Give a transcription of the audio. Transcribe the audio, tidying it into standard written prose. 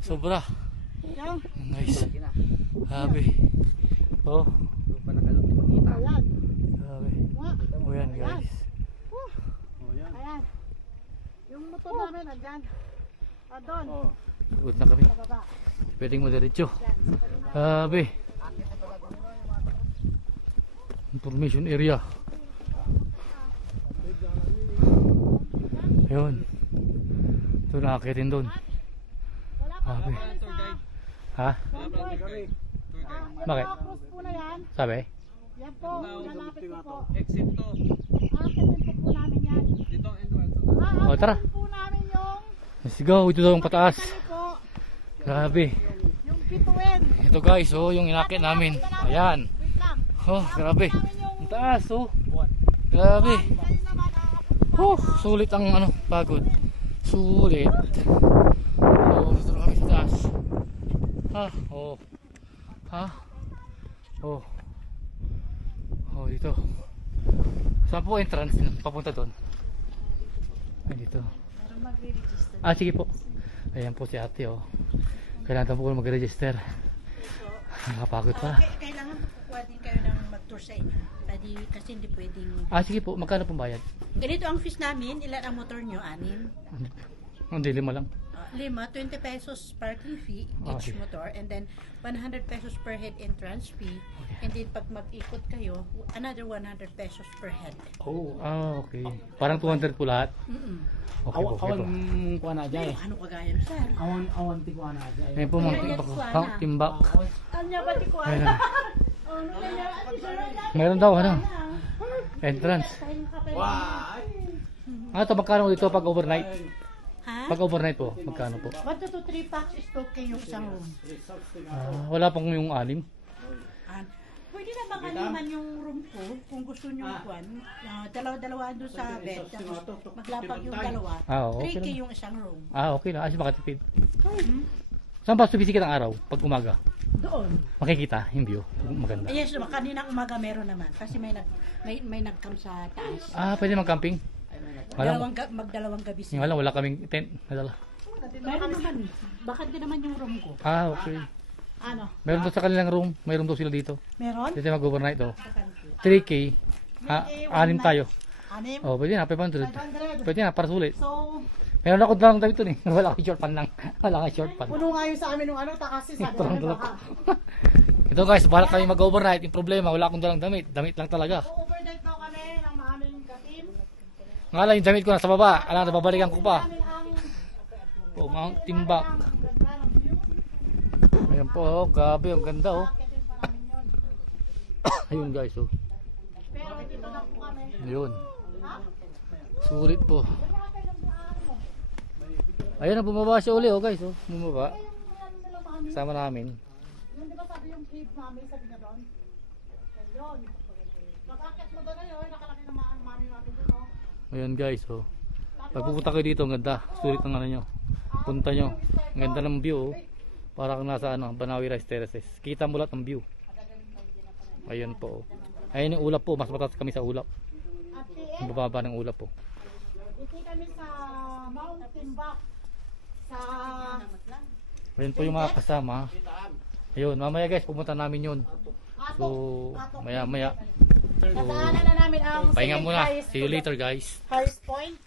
Sobra. Guys. Grabe. Oh. Grabe. O yan guys. Ayan. Yung motor namin nandyan. Doon. Pagod na kami. Pwedeng madiretso. Grabe. Information area. Ayun. Ito nakakitin doon. Grabe. Ha? Bakit? Sabi? Yan po, lalapit ko po. Exit to. Aakitin po namin yan. Dito ang entrance. O tara. Po namin yung Let's go. Ito daw ang pataas. po, Grabe. yung bituin. Ito guys, oh, yung inakit namin. Ayan. Wait lang. Oh, grabe. Namin yung Ang taas, oh. Grabe. kayo naman Oh, sulit ang ano, pagod. Sulit. Oh, dito na kami sa taas. Ha, oh. Ha? Oh. Oh, dito. Saan po entrance? Papunta doon. Ay, dito. Ah, sige po. Ayan po si ate, oh. Kailangan po mag-register. Nakapagod pa. Kailangan kukuha din kayo ng mag-tour sa inyo. Kasi hindi pwedeng... Ah, sige po. Magkano pong bayad? Ganito ang fees namin. Ilan ang motor nyo? 6? Hindi, 5 lang. 5, 20 pesos parking fee each Okay. motor, and then 100 pesos per head entrance fee, and then pag mag-ikot kayo, another 100 pesos per head. Oh, ah, okay. Parang 200 po lahat. Okay po, okay po. kuha na dyan. Ano kagaya no, sir? Awan ti kuha na dyan. Ayun po mga timbak. Ha, timbak. Anya ba di ko Ayun ano? na. Meron daw, ano? Entrance. Ah, ito magkano dito pag overnight? Ha? Pag overnight po, magkano po? 1 to 3 packs is okay yung isang room. Ah, wala pong yung 6. Pwede na baka naman yung room ko, kung gusto nyo kuhan, dalawa-dalawa doon sa bed, tapos maglapag yung dalawa, Ah, okay 3K lang. yung isang room. Ah, okay na. Kasi makatipid. Saan ba sumisikip ang araw? Pag umaga? Doon. Makikita yung view. Maganda. Yes, naman, kaninang umaga meron naman, kasi may nag-camp sa taas. Ah, pwede mag-camping? Magdalawang gabi Yung sila. wala kaming tent. Nadala. Meron naman, bakit din naman yung room ko? Ah, okay. Ano? Meron daw sa kanilang room. Meron daw sila dito. Meron? Dito mag-overnight daw. 3K. Ha, 6 tayo. Anim? Oh, pwede na. 500. 500. Pwede na, para sulit. So, Meron ako dalang damit dun eh. Wala akong short pan lang. Wala akong short pan. puno nga yun sa amin nung ano, takasi sabi Ito lang namin dala ko. baka. Ito guys, bahala kami mag-overnight. Yung problema, wala akong dalang damit. Damit lang talaga. Overnight daw kami ng aming ka-team. Nga lang yung damit ko nasa baba. Alam, nababalikan ko pa. Namin ang Oh, Mount Timbak. ang ganda ng view. Ayan po, oh. Gabi, ang ganda oh. Akitin pa namin yun. Ayun guys, oh. Pero dito lang po kami. Ayun. Sulit po. Ayun na, bumaba siya uli oh guys, oh. Bumaba. Kasama namin. Yung di ba sabi yung cave namin, sabi niya doon? Yun. Pag-akit mo doon na yun, nakalaki ng mga mami natin doon, no? Ayun guys, oh. Pag pupunta kayo dito, ang ganda. Sulit ng ano nyo. Punta nyo. Ang ganda ng view, oh. Para kang nasa ano, Banawi Rice Terraces. Kita mo lahat ng view. Ayun po, oh. Ayun yung ulap po. Mas mataas kami sa ulap. At the Ang end, bababa ng ulap po. hindi kami sa Mount Timbak. Sa... Ayun po yung mga kasama. Ayun, mamaya guys, pupunta namin yun. So, maya maya. Nadaanan na namin ang Pahinga muna. highest See you later guys. point.